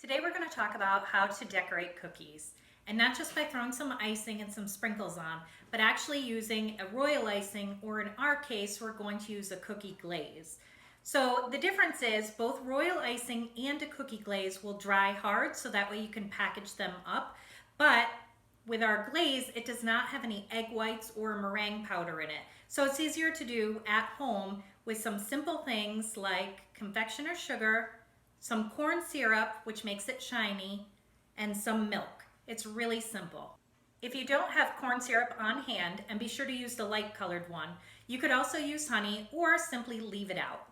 Today we're going to talk about how to decorate cookies, and not just by throwing some icing and some sprinkles on, but actually using a royal icing, or in our case we're going to use a cookie glaze. So the difference is both royal icing and a cookie glaze will dry hard, so that way you can package them up, but with our glaze it does not have any egg whites or meringue powder in it. So it's easier to do at home with some simple things like confectioner's sugar, some corn syrup, which makes it shiny, and some milk. It's really simple. If you don't have corn syrup on hand, and be sure to use the light colored one, you could also use honey or simply leave it out.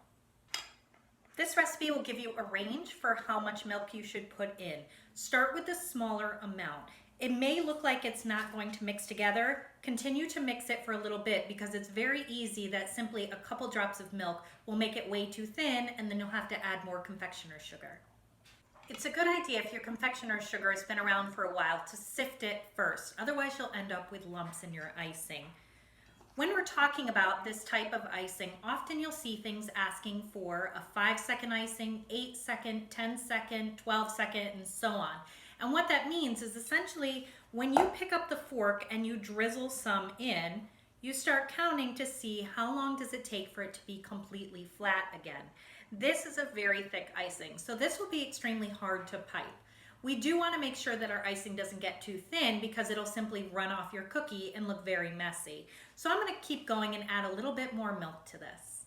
This recipe will give you a range for how much milk you should put in. Start with the smaller amount. It may look like it's not going to mix together. Continue to mix it for a little bit because it's very easy that simply a couple drops of milk will make it way too thin, and then you'll have to add more confectioner's sugar. It's a good idea if your confectioner's sugar has been around for a while to sift it first. Otherwise you'll end up with lumps in your icing. When we're talking about this type of icing, often you'll see things asking for a 5-second icing, 8-second, 10-second, 12-second, and so on. And what that means is essentially when you pick up the fork and you drizzle some in, you start counting to see how long does it take for it to be completely flat again. This is a very thick icing, so this will be extremely hard to pipe. We do want to make sure that our icing doesn't get too thin because it'll simply run off your cookie and look very messy. So I'm going to keep going and add a little bit more milk to this.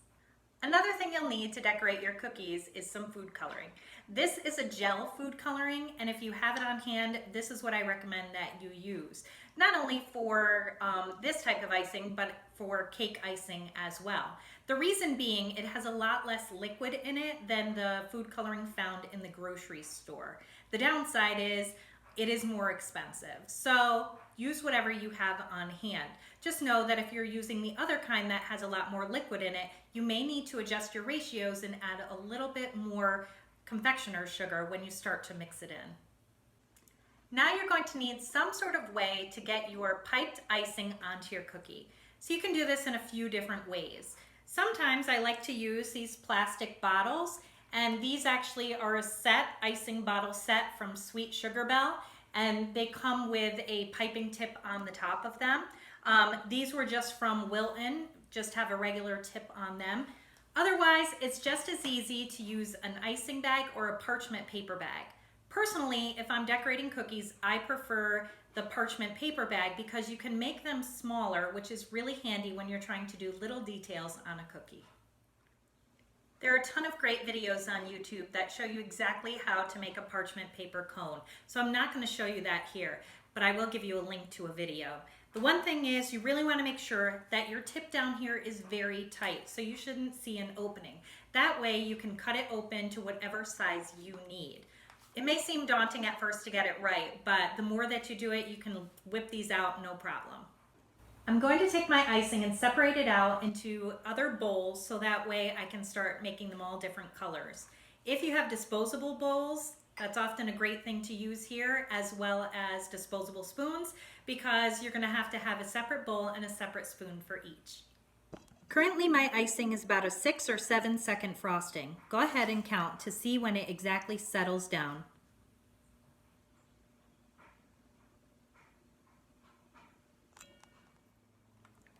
Another thing you'll need to decorate your cookies is some food coloring. This is a gel food coloring, and if you have it on hand, this is what I recommend that you use. Not only for this type of icing, but for cake icing as well. The reason being, it has a lot less liquid in it than the food coloring found in the grocery store. The downside is it is more expensive. So use whatever you have on hand. Just know that if you're using the other kind that has a lot more liquid in it, you may need to adjust your ratios and add a little bit more confectioner's sugar when you start to mix it in. Now you're going to need some sort of way to get your piped icing onto your cookie. So you can do this in a few different ways. Sometimes I like to use these plastic bottles, and these actually are a icing bottle set from Sweet Sugar Belle, and they come with a piping tip on the top of them. These were just from Wilton, just have a regular tip on them. Otherwise, it's just as easy to use an icing bag or a parchment paper bag. Personally, if I'm decorating cookies, I prefer the parchment paper bag because you can make them smaller, which is really handy when you're trying to do little details on a cookie. There are a ton of great videos on YouTube that show you exactly how to make a parchment paper cone. So I'm not going to show you that here, but I will give you a link to a video. The one thing is you really want to make sure that your tip down here is very tight, so you shouldn't see an opening. That way you can cut it open to whatever size you need. It may seem daunting at first to get it right, but the more that you do it, you can whip these out no problem. I'm going to take my icing and separate it out into other bowls so that way I can start making them all different colors. If you have disposable bowls, that's often a great thing to use here, as well as disposable spoons, because you're going to have a separate bowl and a separate spoon for each. Currently my icing is about a 6 or 7 second frosting. Go ahead and count to see when it exactly settles down.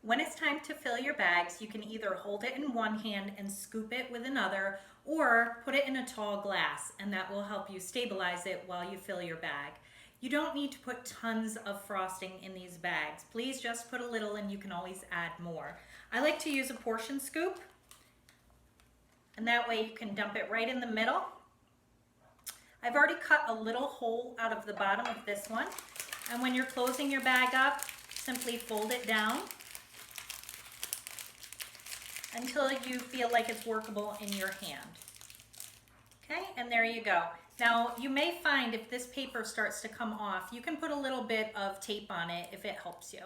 When it's time to fill your bags, you can either hold it in one hand and scoop it with another, or put it in a tall glass, and that will help you stabilize it while you fill your bag. You don't need to put tons of frosting in these bags. Please just put a little, and you can always add more. I like to use a portion scoop, and that way you can dump it right in the middle. I've already cut a little hole out of the bottom of this one, and when you're closing your bag up, simply fold it down until you feel like it's workable in your hand. Okay, and there you go. Now you may find if this paper starts to come off, you can put a little bit of tape on it if it helps you.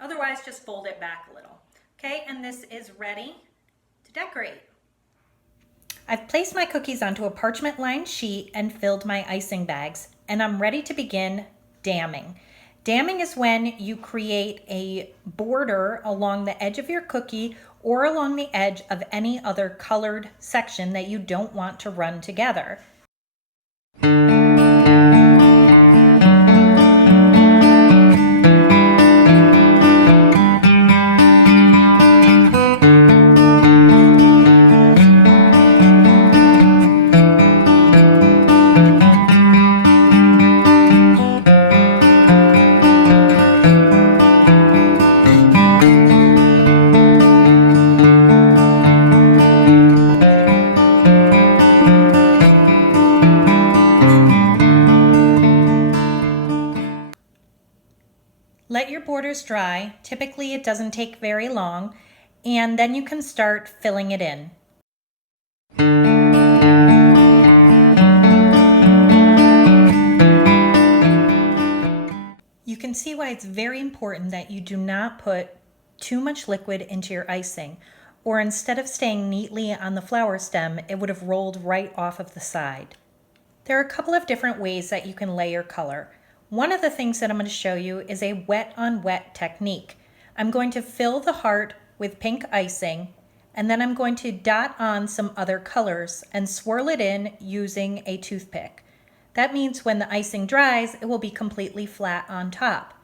Otherwise, just fold it back a little. Okay, and this is ready to decorate. I've placed my cookies onto a parchment lined sheet and filled my icing bags, and I'm ready to begin damming. Damming is when you create a border along the edge of your cookie or along the edge of any other colored section that you don't want to run together. Let your borders dry. Typically it doesn't take very long, and then you can start filling it in. You can see why it's very important that you do not put too much liquid into your icing, or instead of staying neatly on the flower stem, it would have rolled right off of the side. There are a couple of different ways that you can layer color. One of the things that I'm going to show you is a wet on wet technique. I'm going to fill the heart with pink icing, and then I'm going to dot on some other colors and swirl it in using a toothpick. That means when the icing dries, it will be completely flat on top.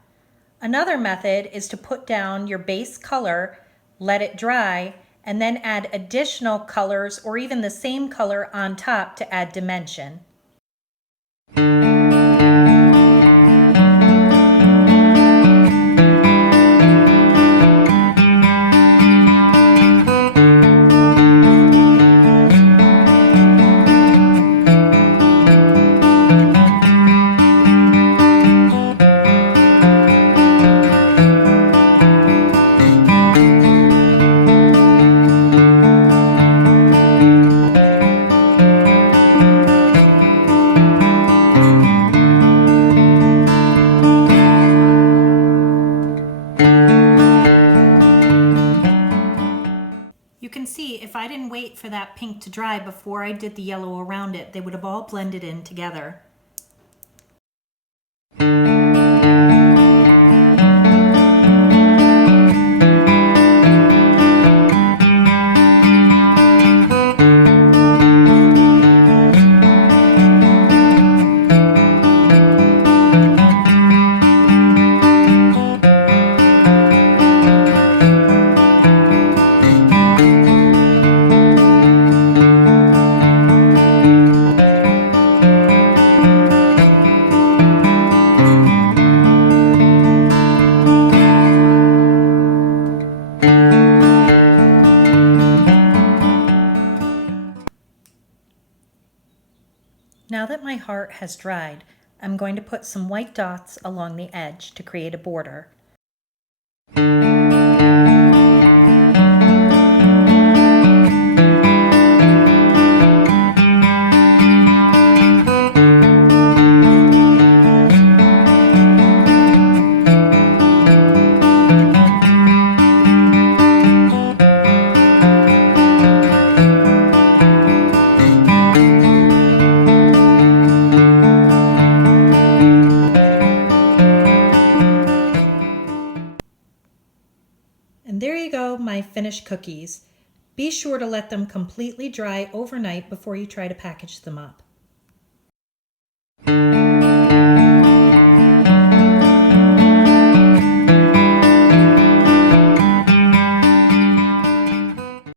Another method is to put down your base color, let it dry, and then add additional colors or even the same color on top to add dimension. You can see if I didn't wait for that pink to dry before I did the yellow around it, they would have all blended in together. Now that my heart has dried, I'm going to put some white dots along the edge to create a border. And there you go, my finished cookies. Be sure to let them completely dry overnight before you try to package them up.